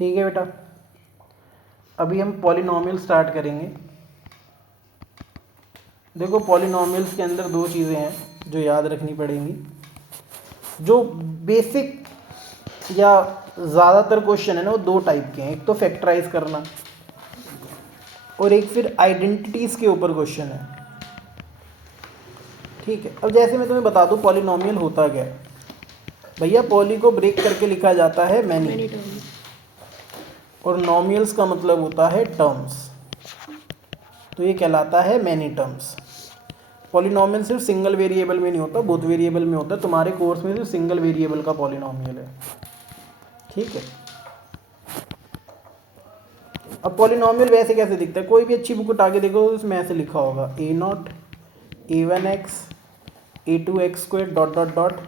ठीक है बेटा, अभी हम पॉलिनॉमियल स्टार्ट करेंगे। देखो पॉलिनॉमियल्स के अंदर दो चीज़ें हैं जो याद रखनी पड़ेंगी, जो बेसिक या ज़्यादातर क्वेश्चन है ना वो दो टाइप के हैं। एक तो फैक्टराइज करना और एक फिर आइडेंटिटीज़ के ऊपर क्वेश्चन है। ठीक है, अब जैसे मैं तुम्हें बता दूं पॉलिनॉमियल होता क्या है। भैया पॉली को ब्रेक करके लिखा जाता है मैनी, और नॉमियल्स का मतलब होता है टर्म्स, तो ये कहलाता है मैनी टर्म्स। पॉलिनॉमियल सिर्फ सिंगल वेरिएबल में नहीं होता, बोथ वेरिएबल में होता है। तुम्हारे कोर्स में सिर्फ सिंगल वेरिएबल का पॉलिनॉमियल है। ठीक है, अब पॉलिनॉमियल वैसे कैसे दिखता है, कोई भी अच्छी बुक उठा के देखो उसमें ऐसे लिखा होगा a0 a1x a2x² dot dot dot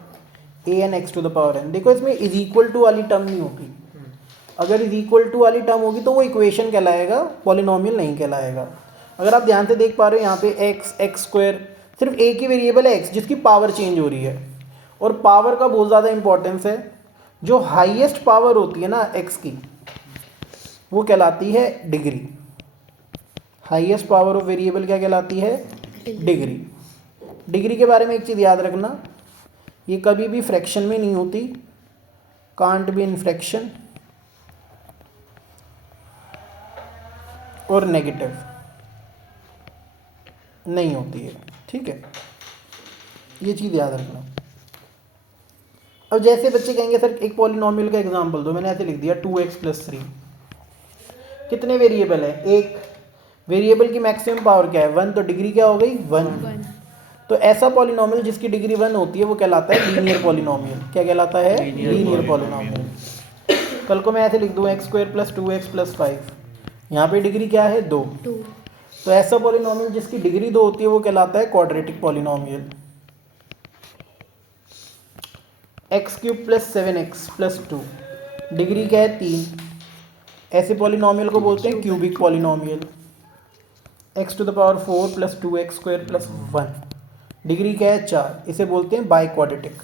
an x to the power n। देखो इसमें इज इक्वल टू वाली टर्म नहीं होगी। अगर इज इक्वल टू वाली टर्म होगी तो वो इक्वेशन कहलाएगा, पॉलिनॉमियल नहीं कहलाएगा। अगर आप ध्यान से देख पा रहे हो यहाँ पे x² सिर्फ एक ही वेरिएबल है x जिसकी पावर चेंज हो रही है, और पावर का बहुत ज़्यादा इंपॉर्टेंस है। जो हाईएस्ट पावर होती है ना x की वो कहलाती है degree. Highest power of variable क्या कहलाती है, डिग्री। डिग्री के बारे में एक चीज़ याद रखना, ये कभी भी फ्रैक्शन में नहीं होती, कांट बी इन फ्रैक्शन, और नेगेटिव नहीं होती है। ठीक है, ये चीज़ याद रखना। अब जैसे बच्चे कहेंगे सर एक पॉलिनॉमियल का एग्जांपल दो, मैंने ऐसे लिख दिया 2x + 3। कितने वेरिएबल है, एक वेरिएबल की मैक्सिमम पावर क्या है 1, तो डिग्री क्या हो गई 1। तो ऐसा पॉलिनॉमियल जिसकी डिग्री 1 होती है वो कहलाता है लीनियर पॉलिनॉमियल। क्या कहलाता है, लीनियर पॉलिनॉमियल। कल को मैं ऐसे लिख दूँ x² + 2x + 5, यहाँ पे डिग्री क्या है 2। तो ऐसा पॉलिनॉमियल जिसकी डिग्री 2 होती है वो कहलाता है quadratic polynomial. x³ + 7x + 2 degree क्या है 3, ऐसे पॉलिनॉमियल को बोलते हैं cubic polynomial. x to the power 4 + 2x² + 1 degree क्या है 4, इसे बोलते हैं बाई क्वाड्रेटिक।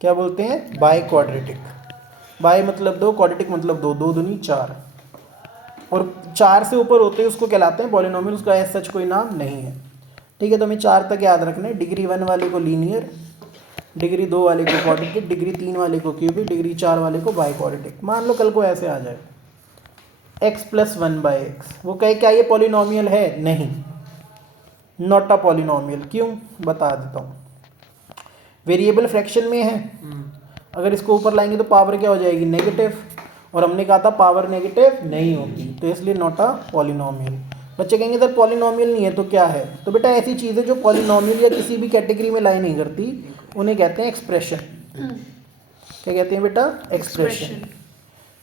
क्या बोलते हैं, बाई क्वाड्रेटिक। बाई मतलब 2, क्वाड्रेटिक मतलब 2, 2 दूनी 4, और 4 से ऊपर होते हैं उसको कहलाते हैं पॉलिनॉमियल, उसका ऐसा सच कोई नाम नहीं है। ठीक है, तो हमें 4 तक याद रखना है। डिग्री 1 वाले को लीनियर, डिग्री 2 वाले को क्वाड्रेटिक, डिग्री 3 वाले को क्यूबिक, डिग्री 4 वाले को बाई क्वाड्रेटिक। मान लो कल को ऐसे आ जाए x + 1/x, वो कहे क्या ये पॉलिनॉमियल है, नहीं, नॉट अ पॉलिनॉमियल। क्यों, बता देता हूँ। वेरिएबल फ्रैक्शन में है, अगर इसको ऊपर लाएंगे तो पावर क्या हो जाएगी नेगेटिव, और हमने कहा था पावर नेगेटिव नहीं होती, तो इसलिए नॉट अ पॉलिनॉमियल। बच्चे कहेंगे सर पॉलिनॉमियल नहीं है तो क्या है, तो बेटा ऐसी चीज़ है जो पॉलिनॉमियल या किसी भी कैटेगरी में लाई नहीं करती, उन्हें कहते हैं एक्सप्रेशन। क्या कहते हैं बेटा, एक्सप्रेशन।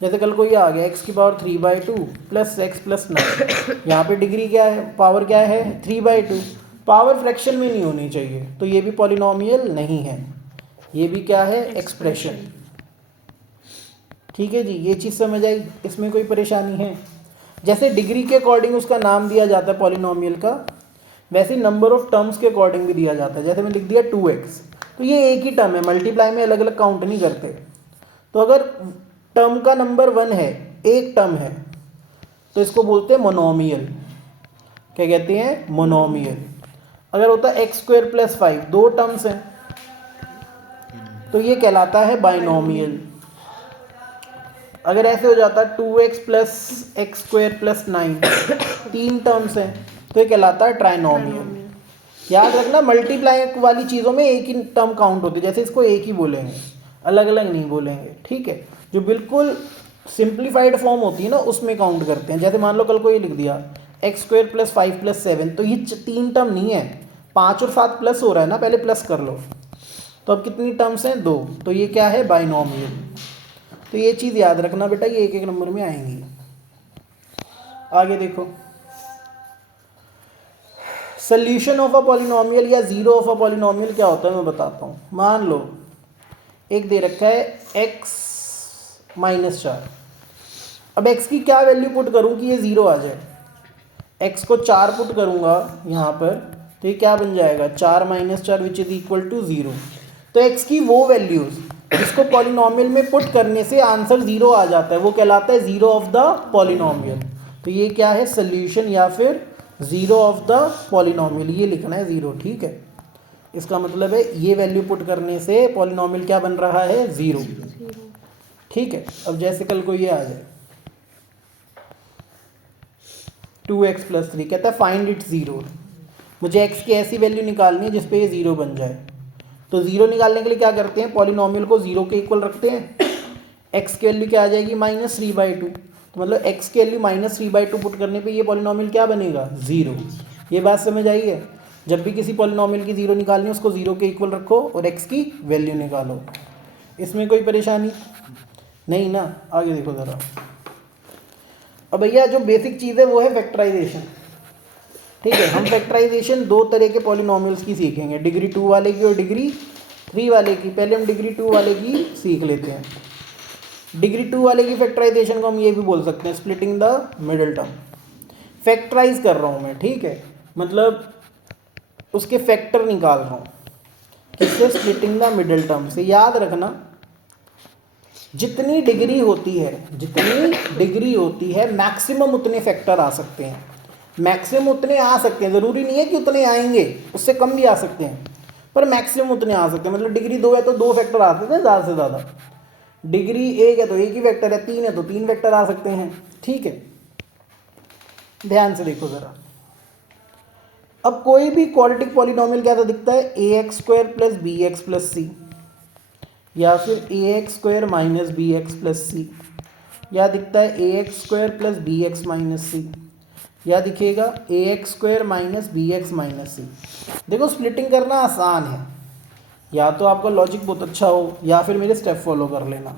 जैसे कल को ये आ गया x³ 3/2 + x + 9, यहाँ पे डिग्री क्या है, पावर क्या है 3/2, पावर फ्रैक्शन में नहीं होनी चाहिए, तो ये भी पॉलिनॉमियल नहीं है, ये भी क्या है, एक्सप्रेशन। ठीक है जी, ये चीज़ समझ आई, इसमें कोई परेशानी है। जैसे डिग्री के अकॉर्डिंग उसका नाम दिया जाता है पॉलिनॉमियल का, वैसे नंबर ऑफ टर्म्स के अकॉर्डिंग भी दिया जाता है। जैसे मैं लिख दिया 2x, तो ये एक ही टर्म है, मल्टीप्लाई में अलग अलग काउंट नहीं करते। तो अगर टर्म का नंबर 1 है, एक टर्म है, तो इसको बोलते हैं मोनोमियल। क्या कहते हैं, मोनोमियल। अगर होता है x² + 5, 2 टर्म्स हैं, तो ये कहलाता है बाइनोमियल। अगर ऐसे हो जाता है 2x + x² + 9, 3 टर्म्स हैं, तो ये कहलाता है ट्राइनोमियल। याद रखना मल्टीप्लाई वाली चीज़ों में एक ही टर्म काउंट होती है, जैसे इसको एक ही बोलेंगे, अलग अलग नहीं बोलेंगे। ठीक है, जो बिल्कुल सिंप्लीफाइड फॉर्म होती है ना उसमें काउंट करते हैं। जैसे मान लो कल को ये लिख दिया x² + 5 + 7, तो ये 3 टर्म नहीं है, 5 और 7 प्लस हो रहा है ना, पहले प्लस कर लो, तो अब कितनी टर्म्स हैं 2, तो ये क्या है, बाइनोमियल। तो ये चीज़ याद रखना बेटा, ये एक एक नंबर में आएंगी। आगे देखो, सोल्यूशन ऑफ अ पॉलिनॉमियल या जीरो ऑफ अ पॉलिनॉमियल क्या होता है मैं बताता हूँ। मान लो एक दे रखा है x - 4, अब x की क्या वैल्यू पुट करूँ कि ये 0 आ जाए। x को 4 पुट करूँगा यहाँ पर, तो ये क्या बन जाएगा 4 - 4 विच इज़ इक्वल टू 0। तो x की वो वैल्यूज़ इसको पॉलिनॉमियल में पुट करने से आंसर ज़ीरो आ जाता है, वो कहलाता है ज़ीरो ऑफ द पॉलिनॉमियल। तो ये क्या है, सोल्यूशन या फिर ज़ीरो ऑफ द पॉलिनॉमियल, ये लिखना है ज़ीरो। ठीक है, इसका मतलब है ये वैल्यू पुट करने से पॉलिनॉमियल क्या बन रहा है, ज़ीरो। ठीक है, अब जैसे कल को ये आ जाए 2x + 3, कहता है फाइंड इट ज़ीरो, मुझे x की ऐसी वैल्यू निकालनी है जिस पे ये ज़ीरो बन जाए। तो ज़ीरो निकालने के लिए क्या करते हैं, पॉलिनॉमियल को ज़ीरो के इक्वल रखते हैं। x की वैल्यू क्या आ जाएगी, -3/2, तो मतलब x की वैल्यू -3/2 पुट करने पे ये पॉलिनॉमियल क्या बनेगा, ज़ीरो। ये बात समझ आई है, जब भी किसी पॉलिनॉमियल की ज़ीरो निकालनी है उसको ज़ीरो के इक्वल रखो और x की वैल्यू निकालो। इसमें कोई परेशानी नहीं ना। आगे देखो ज़रा, अब भैया जो बेसिक चीज़ है वो है फैक्टराइजेशन। ठीक है, हम फैक्टराइजेशन दो तरह के पॉलिनॉमियल्स की सीखेंगे, डिग्री 2 वाले की और डिग्री 3 वाले की। पहले हम डिग्री 2 वाले की सीख लेते हैं। डिग्री 2 वाले की फैक्टराइजेशन को हम ये भी बोल सकते हैं splitting the middle term. Factorise कर रहा हूँ मैं, ठीक है, मतलब उसके फैक्टर निकाल रहा हूँ, किससे, स्प्लिटिंग द मिडिल टर्म से। याद रखना, जितनी डिग्री होती है मैक्सिमम उतने फैक्टर आ सकते हैं। मैक्सिमम उतने आ सकते हैं, ज़रूरी नहीं है कि उतने आएंगे, उससे कम भी आ सकते हैं, पर मैक्सिमम उतने आ सकते हैं। मतलब डिग्री 2 है तो 2 फैक्टर आ सकते हैं ज़्यादा से ज़्यादा। डिग्री 1 है तो 1 ही फैक्टर है, 3 है तो 3 फैक्टर आ सकते हैं। ठीक है, ध्यान से देखो ज़रा। अब कोई भी क्वाड्रेटिक पॉलिनॉमियल कैसा दिखता है, ax² + bx + c, या फिर ax² - bx + c, या दिखता है ax² + bx - c, या दिखेगा ax² - bx - c। देखो स्प्लिटिंग करना आसान है, या तो आपका लॉजिक बहुत अच्छा हो या फिर मेरे स्टेप फॉलो कर लेना।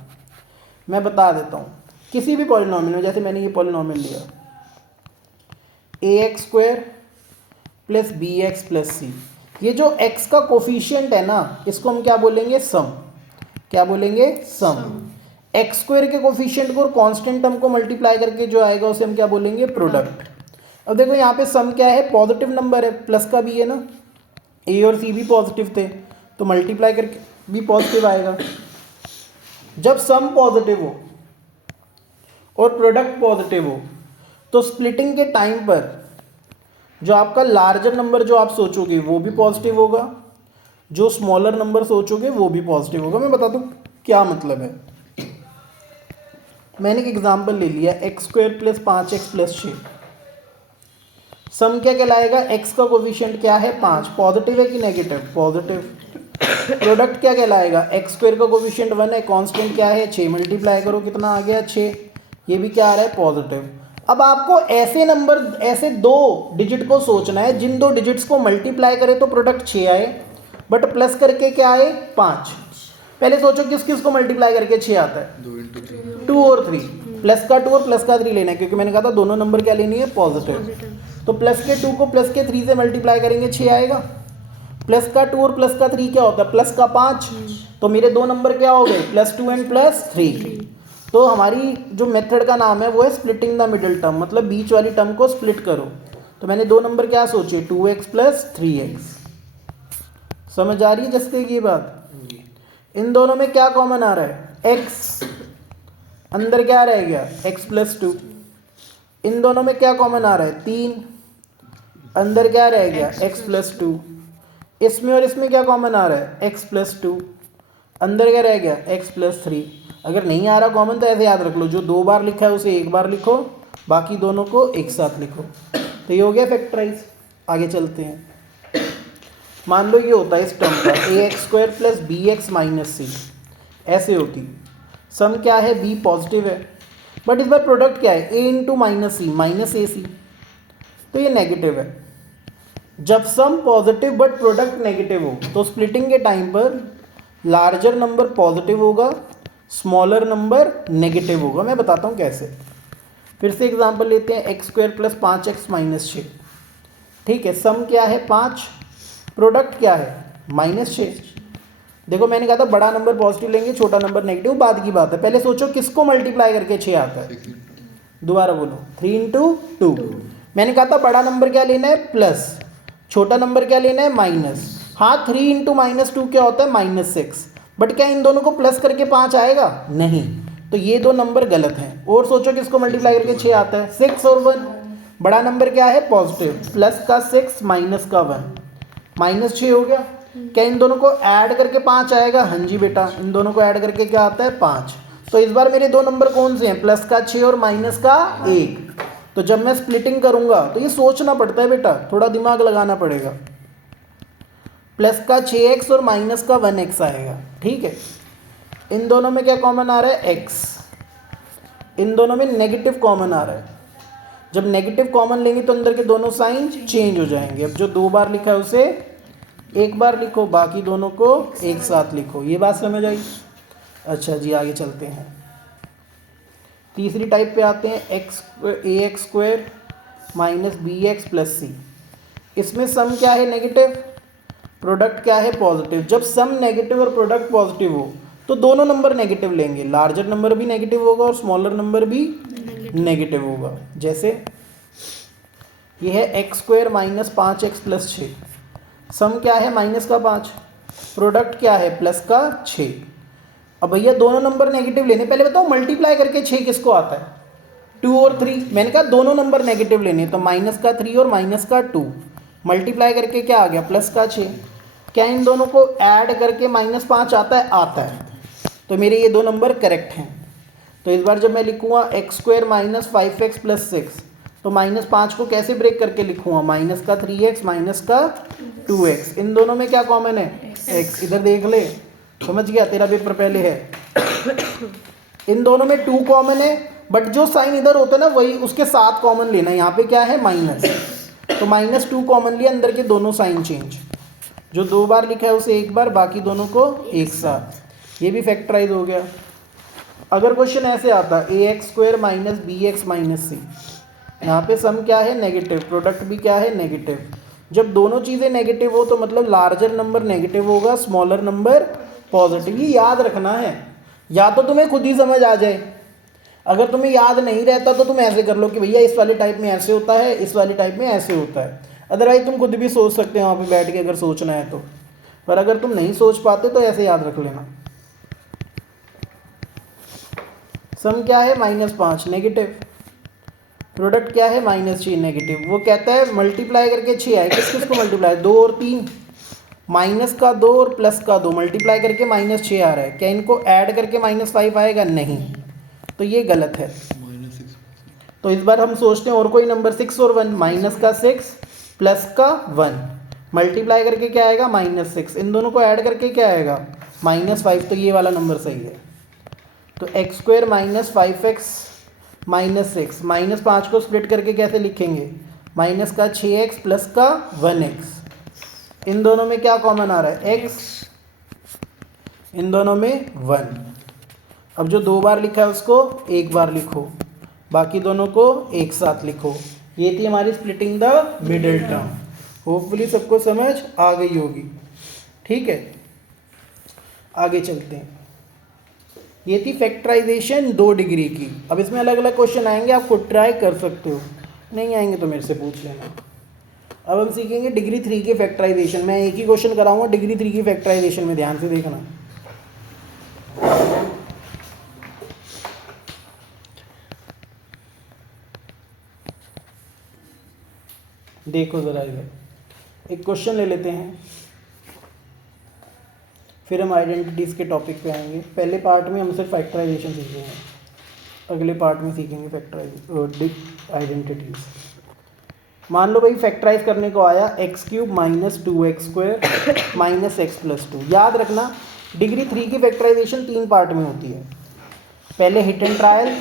मैं बता देता हूँ, किसी भी पॉलिनॉमियल में, जैसे मैंने ये पॉलिनॉमियल लिया ax² + bx + c, ये जो x का कोफिशिएंट है ना, इसको हम क्या बोलेंगे, सम। क्या बोलेंगे, सम। x² के कोफिशिएंट को और कांस्टेंट टर्म को मल्टीप्लाई करके जो आएगा उसे हम क्या बोलेंगे, प्रोडक्ट। अब देखो यहाँ पे सम क्या है, पॉजिटिव नंबर है, प्लस का भी है ना, a और c भी पॉजिटिव थे तो मल्टीप्लाई करके भी पॉजिटिव आएगा। जब सम पॉजिटिव हो और प्रोडक्ट पॉजिटिव हो तो स्प्लिटिंग के टाइम पर जो आपका लार्जर नंबर जो आप सोचोगे वो भी पॉजिटिव होगा, जो स्मॉलर नंबर सोचोगे वो भी पॉजिटिव होगा। मैं बता दूं क्या मतलब है। मैंने एक एग्जांपल ले लिया, x² + 5x + 6। सम क्या कहलाएगा, x का कोफिशिएंट क्या है, 5, पॉजिटिव है कि नेगेटिव, पॉजिटिव। प्रोडक्ट क्या कहलाएगा, x² का कोफिशिएंट 1 है, कांस्टेंट क्या है, 6, मल्टीप्लाई करो कितना आ गया, 6, ये भी क्या आ रहा है, पॉजिटिव। अब आपको ऐसे नंबर, ऐसे दो डिजिट को सोचना है जिन दो डिजिट्स को मल्टीप्लाई करे तो प्रोडक्ट 6 आए, बट प्लस करके क्या आए, 5। पहले सोचो किस किस को मल्टीप्लाई करके 6 आता है, 2 और 3, प्लस का 2 और प्लस का 3 लेना है, क्योंकि मैंने कहा था दोनों नंबर क्या लेनी है, पॉजिटिव। तो प्लस के 2 को प्लस के 3 से मल्टीप्लाई करेंगे 6 आएगा, प्लस का 2 और प्लस का 3 क्या होता है, प्लस का 5। तो मेरे दो नंबर क्या हो गए, +2 एंड +3। तो हमारी जो मेथड का नाम है वो है स्प्लिटिंग द मिडिल टर्म, मतलब बीच वाली टर्म को स्प्लिट करो। तो मैंने दो नंबर क्या सोचे, 2x + 3x। समझ आ रही है जैसे की बात। इन दोनों में क्या कॉमन आ रहा है, x, अंदर क्या रह गया, x + 2। इन दोनों में क्या कॉमन आ रहा है, 3, अंदर क्या रह गया, x + 2। इसमें और इसमें क्या कॉमन आ रहा है, x + 2, अंदर क्या रह गया, x + 3। अगर नहीं आ रहा कॉमन तो ऐसे याद रख लो, जो 2 बार लिखा है उसे 1 बार लिखो, बाकी दोनों को एक साथ लिखो। तो ये हो गया फैक्टराइज। आगे चलते हैं। मान लो ये होता है इस टर्म का ax² + bx - c, ऐसे होती। सम क्या है, b पॉजिटिव है, बट इस बार प्रोडक्ट क्या है, a × -c -ac, तो ये नेगेटिव है। जब sum positive but product negative हो तो स्प्लिटिंग के टाइम पर लार्जर नंबर पॉजिटिव होगा, स्मॉलर नंबर नेगेटिव होगा। मैं बताता हूँ कैसे। फिर से एग्जांपल लेते हैं, x² + 5x - 6। ठीक है, सम क्या है, 5, प्रोडक्ट क्या है, -6। देखो मैंने कहा था बड़ा नंबर पॉजिटिव लेंगे, छोटा नंबर नेगेटिव, बाद की बात है। पहले सोचो किसको मल्टीप्लाई करके 6 आता है, दोबारा बोलो, 3 × 2। मैंने कहा था बड़ा नंबर क्या लेना है, प्लस, छोटा नंबर क्या लेना है, माइनस। हाँ, 3 × -2 क्या होता है, -6। बट क्या इन दोनों को प्लस करके 5 आएगा? नहीं। तो ये दो नंबर गलत हैं। और सोचो किसको मल्टीप्लाई करके 6 आता है? 6 और 1। बड़ा नंबर क्या है? पॉजिटिव। प्लस का 6 माइनस का 1, -6 हो गया। क्या इन दोनों को ऐड करके 5 आएगा? हाँ जी बेटा, इन दोनों को ऐड करके क्या आता है? 5। तो इस बार मेरे दो नंबर कौन से हैं? प्लस का 6 और माइनस का 1। तो जब मैं स्प्लिटिंग करूंगा तो ये सोचना पड़ता है बेटा, थोड़ा दिमाग लगाना पड़ेगा। प्लस का 6x और माइनस का 1x आएगा, ठीक है। इन दोनों में क्या कॉमन आ रहा है? x। इन दोनों में नेगेटिव कॉमन आ रहा है। जब नेगेटिव कॉमन लेंगे तो अंदर के दोनों साइन चेंज हो जाएंगे। अब जो 2 बार लिखा है उसे 1 बार लिखो, बाकी दोनों को एक साथ लिखो। ये बात समझ आई? अच्छा जी, आगे चलते हैं। तीसरी टाइप पे आते हैं। ax square minus bx plus c। इसमें सम क्या है? नेगेटिव। प्रोडक्ट क्या है? पॉजिटिव। जब सम नेगेटिव और प्रोडक्ट पॉजिटिव हो तो दोनों नंबर नेगेटिव लेंगे। लार्जर नंबर भी नेगेटिव होगा और स्मॉलर नंबर भी नेगेटिव होगा। जैसे ये है x square minus 5x plus 6। सम क्या है? माइनस का 5। प्रोडक्ट क्या है? प्लस का 6। अब भैया दोनों नंबर नेगेटिव लेने। पहले बताओ मल्टीप्लाई करके 6 किसको आता है? 2 और 3। मैंने कहा दोनों नंबर नेगेटिव लेने, तो माइनस का 3 और माइनस का 2 मल्टीप्लाई करके क्या आ गया? प्लस का 6। क्या इन दोनों को ऐड करके -5 आता है? आता है। तो मेरे ये दो नंबर करेक्ट हैं। तो इस बार जब मैं लिखूंगा x square minus 5x plus 6, तो -5 को कैसे ब्रेक करके लिखूंगा? माइनस का 3x माइनस का 2x। इन दोनों में क्या कॉमन है? x। इधर देख ले, समझ गया? तेरा पेपर पहले है। इन दोनों में 2 कॉमन है, बट जो साइन इधर होता है ना वही उसके साथ कॉमन लेना। यहाँ पे क्या है? माइनस। तो -2 कॉमन लिया, अंदर के दोनों साइन चेंज। जो 2 बार लिखा है उसे 1 बार, बाकी दोनों को एक साथ। ये भी फैक्टराइज हो गया। अगर क्वेश्चन ऐसे आता ax square minus bx minus c, यहाँ पे सम क्या है? नेगेटिव। प्रोडक्ट भी क्या है? नेगेटिव। जब दोनों चीज़ें नेगेटिव हो तो मतलब लार्जर नंबर नेगेटिव होगा, स्मॉलर नंबर पॉजिटिव। ये याद रखना है, या तो तुम्हें खुद ही समझ आ जाए। अगर तुम्हें याद नहीं रहता तो तुम ऐसे कर लो कि भैया इस वाले टाइप में ऐसे होता है, इस वाले टाइप में ऐसे होता है। अदरवाइज तुम खुद भी सोच सकते हो वहाँ पे बैठ के, अगर सोचना है तो। पर अगर तुम नहीं सोच पाते तो ऐसे याद रख लेना। सम क्या है? -5 नेगेटिव। प्रोडक्ट क्या है? -6 नेगेटिव। वो कहता है मल्टीप्लाई करके 6 आए। किस किस को मल्टीप्लाई? 2 और 3। माइनस का 2 और प्लस का 2 मल्टीप्लाई करके -6 आ रहा है। क्या इनको ऐड करके -5 आएगा? नहीं। तो ये गलत है। तो इस बार हम सोचते हैं और कोई नंबर। 6 और 1, माइनस का 6 प्लस का 1 मल्टीप्लाई करके क्या आएगा? -6। इन दोनों को ऐड करके क्या आएगा? -5। तो ये वाला नंबर सही है। तो x square minus 5x minus 6, -5 को स्प्लिट करके कैसे लिखेंगे? माइनस का 6x प्लस का 1x। इन दोनों में क्या कॉमन आ रहा है? x। इन दोनों में 1। अब जो 2 बार लिखा है उसको 1 बार लिखो, बाकी दोनों को एक साथ लिखो। ये थी हमारी splitting the middle term. Hopefully सबको समझ आ गई होगी, ठीक है। आगे चलते हैं। ये थी फैक्टराइजेशन 2 डिग्री की। अब इसमें अलग अलग क्वेश्चन आएंगे, आप खुद ट्राई कर सकते हो, नहीं आएंगे तो मेरे से पूछ लेना। अब हम सीखेंगे डिग्री 3 की फैक्टराइजेशन। मैं एक ही क्वेश्चन कराऊंगा डिग्री 3 की फैक्टराइजेशन में, ध्यान से देखना। देखो ज़रा इधर एक क्वेश्चन ले लेते हैं, फिर हम आइडेंटिटीज़ के टॉपिक पे आएंगे। पहले पार्ट में हम सिर्फ फैक्टराइजेशन सीखेंगे, अगले पार्ट में सीखेंगे आइडेंटिटीज़। मान लो भाई फैक्टराइज करने को आया x³ minus 2x square minus x plus 2। याद रखना डिग्री 3 की फैक्टराइजेशन 3 पार्ट में होती है। पहले हिट एंड ट्रायल,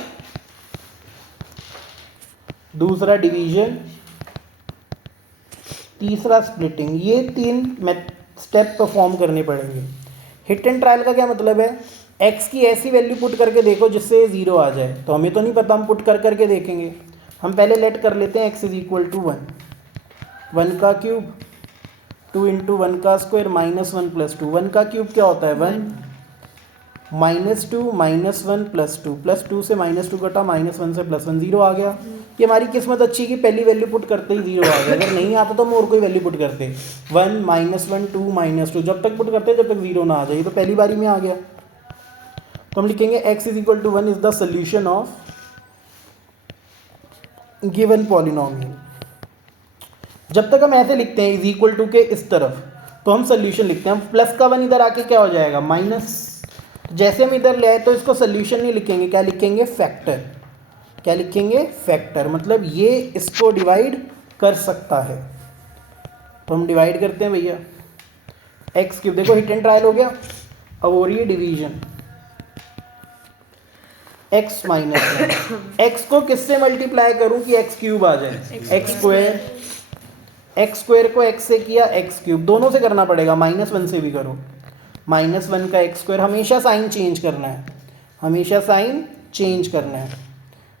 दूसरा डिवीजन, तीसरा स्प्लिटिंग। ये 3 स्टेप परफॉर्म करने पड़ेंगे। हिट एंड ट्रायल का क्या मतलब है? x की ऐसी वैल्यू पुट करके देखो जिससे 0 आ जाए। तो हमें तो नहीं पता, हम पुट कर करके देखेंगे। हम पहले लेट कर लेते हैं x इज इक्वल टू 1, 1 का क्यूब 2 इंटू 1 का स्क्वायर माइनस 1 प्लस 2। 1 का क्यूब क्या होता है? 1 माइनस 2 माइनस 1 प्लस 2 से -2 घटा -1 से +1 0 आ गया। कि हमारी किस्मत अच्छी कि पहली वैल्यू पुट करते ही 0 आ गया, अगर नहीं आता तो हम और कोई वैल्यू पुट करते 1 -1 2 -2 जब तक पुट करते जब तक 0 ना आ जाए, तो पहली बारी में आ गया। तो हम लिखेंगे x = 1 is the solution of given polynomial. जब तक हम ऐसे लिखते हैं इज इक्वल टू के इस तरफ तो हम सोल्यूशन लिखते हैं। प्लस का 1 इधर आके क्या हो जाएगा माइनस, जैसे हम इधर ले आए तो इसको सोल्यूशन नहीं लिखेंगे, क्या लिखेंगे फैक्टर। क्या लिखेंगे फैक्टर, मतलब ये इसको डिवाइड कर सकता है। तो हम डिवाइड करते हैं भैया x3, देखो हिट एंड ट्रायल हो गया। अब हो रही है डिवीजन x -1, x को किससे मल्टीप्लाई करूं कि x³ आ जाए, x² को x से किया x³, दोनों से करना पड़ेगा, -1 से भी करो, -1 का x², हमेशा साइन चेंज करना है, हमेशा साइन चेंज करना है,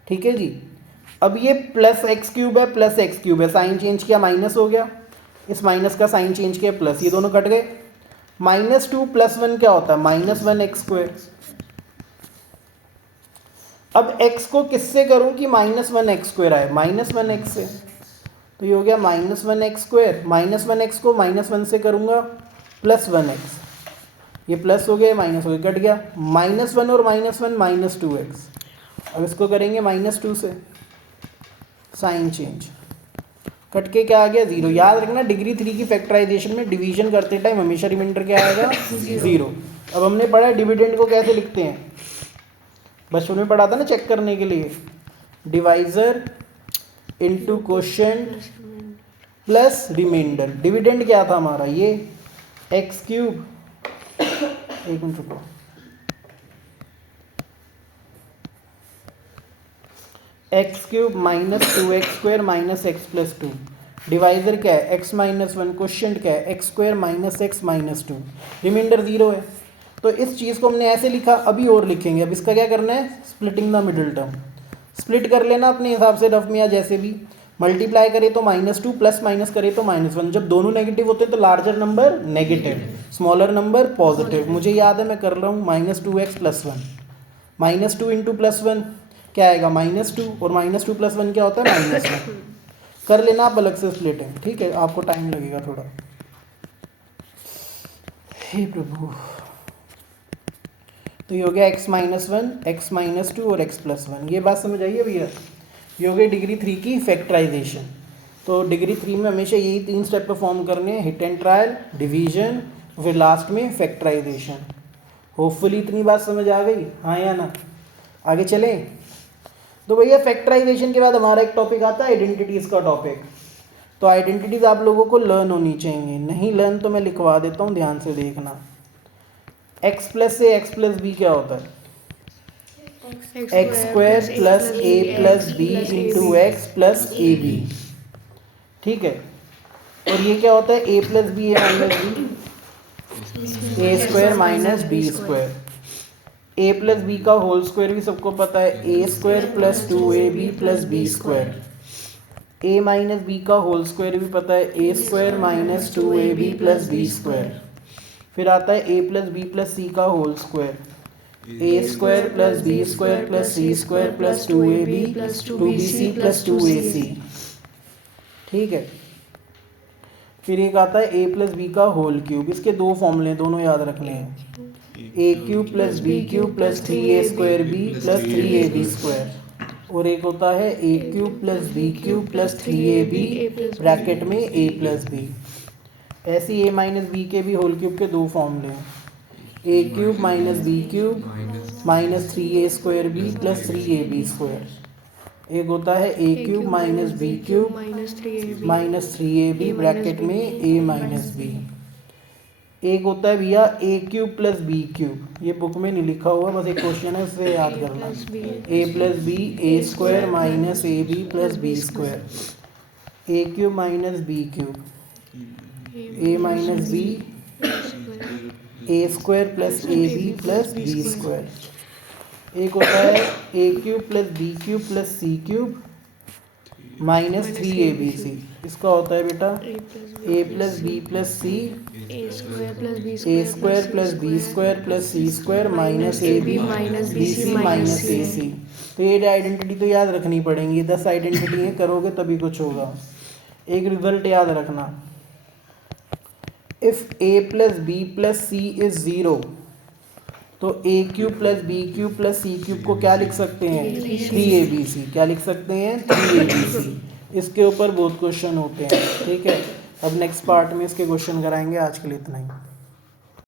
ठीक है जी। अब ये प्लस x³ है प्लस x³ है, साइन चेंज किया माइनस हो गया, इस माइनस का साइन चेंज किया प्लस, ये दोनों कट गए। -2 + 1 क्या होता है -1x²। अब x को किससे करूं कि -1x² आए, -1x से, तो ये हो गया -1x², -1x को -1 से करूंगा +1x, ये प्लस हो गया माइनस हो गया, कट गया, -1 और -1 -2x। अब इसको करेंगे -2 से, साइन चेंज, कट के क्या आ गया 0। याद रखना डिग्री 3 की फैक्टराइजेशन में डिवीजन करते टाइम हमेशा रिमाइंडर क्या आएगा 0। अब हमने पढ़ा डिविडेंड को कैसे लिखते हैं, बचपन में पढ़ा था ना चेक करने के लिए, divisor into quotient plus remainder. Dividend क्या था हमारा ये x³, एक मिनट रुको, x³ -2x² -x+2, डिवाइजर क्या है x -1, क्वोशिएंट क्या है x² -x -2, रिमाइंडर 0 है। तो इस चीज़ को हमने ऐसे लिखा, अभी और लिखेंगे। अब इसका क्या करना है splitting the middle term, split कर लेना अपने हिसाब से रफ में या जैसे भी, मल्टीप्लाई करे तो -2 प्लस माइनस करे तो -1, जब दोनों नेगेटिव होते हैं तो larger number negative, smaller number positive. मुझे याद है मैं कर रहा हूँ -2x + 1, -2 × +1 क्या आएगा -2, और -2 + 1 क्या होता है -1। कर लेना आप अलग से स्प्लिटिंग, ठीक है, आपको टाइम लगेगा थोड़ा। हे प्रभु, तो ये हो गया x -1, x -2 और x + 1। ये बात समझ आइए भैया, ये हो गई डिग्री 3 की फैक्टराइजेशन। तो डिग्री 3 में हमेशा यही 3 स्टेप परफॉर्म करने हैं, हिट एंड ट्रायल, डिवीजन, फिर लास्ट में फैक्टराइजेशन। होपफुली इतनी बात समझ आ गई, हाँ या ना। आगे चलें। तो भैया फैक्टराइजेशन के बाद हमारा एक टॉपिक आता है आइडेंटिटीज़ का टॉपिक। तो आइडेंटिटीज़ आप लोगों को लर्न होनी चाहिए, नहीं लर्न तो मैं लिखवा देता हूँ, ध्यान से देखना। x+ से x + b क्या होता है x² + a + b × x + ab, ठीक है। और ये क्या होता है a + b a - b, a² - b², a + b का होल स्क्वायर भी सबको पता है a² + 2ab + b², a - b का होल स्क्वायर भी पता है a² - 2ab + b²। फिर आता है a + b + c का whole square a² + b² + c² + 2ab + 2bc + 2ac, ठीक है। फिर एक आता है a + b का होल क्यूब, इसके दो फॉर्मूले दोनों याद रखने हैं, a³ + b³ + 3a²b + 3ab², और एक होता है a³ + b³ + 3ab ब्रैकेट में a + b। ऐसे ही a - b के भी होल क्यूब के दो फॉर्मूले हैं, a³ - b³ - 3a²b + 3ab²। एक होता है a³ - b³ - 3ab ब्रैकेट में a - b। एक होता है भैया a³ + b³, ये बुक में नहीं लिखा हुआ, बस एक क्वेश्चन है, उससे याद करना, a + b a² - ab + b², a³ - b³ a - b a² + ab + b²। एक होता है a³ + b³ + c³ - 3abc, इसका होता है बेटा a + b + c a² + b² + c² - ab bc - ac, तो ये आइडेंटिटी तो याद रखनी पड़ेंगी, 10 आइडेंटिटी है, करोगे तभी कुछ होगा। एक रिजल्ट याद रखना, if A plus B plus C is 0 तो A cube plus B cube plus C cube को क्या लिख सकते हैं, 3ABC। क्या लिख सकते हैं, 3ABC। इसके ऊपर बहुत क्वेश्चन होते हैं, ठीक है। अब नेक्स्ट पार्ट में इसके क्वेश्चन कराएंगे, आज के लिए इतना ही।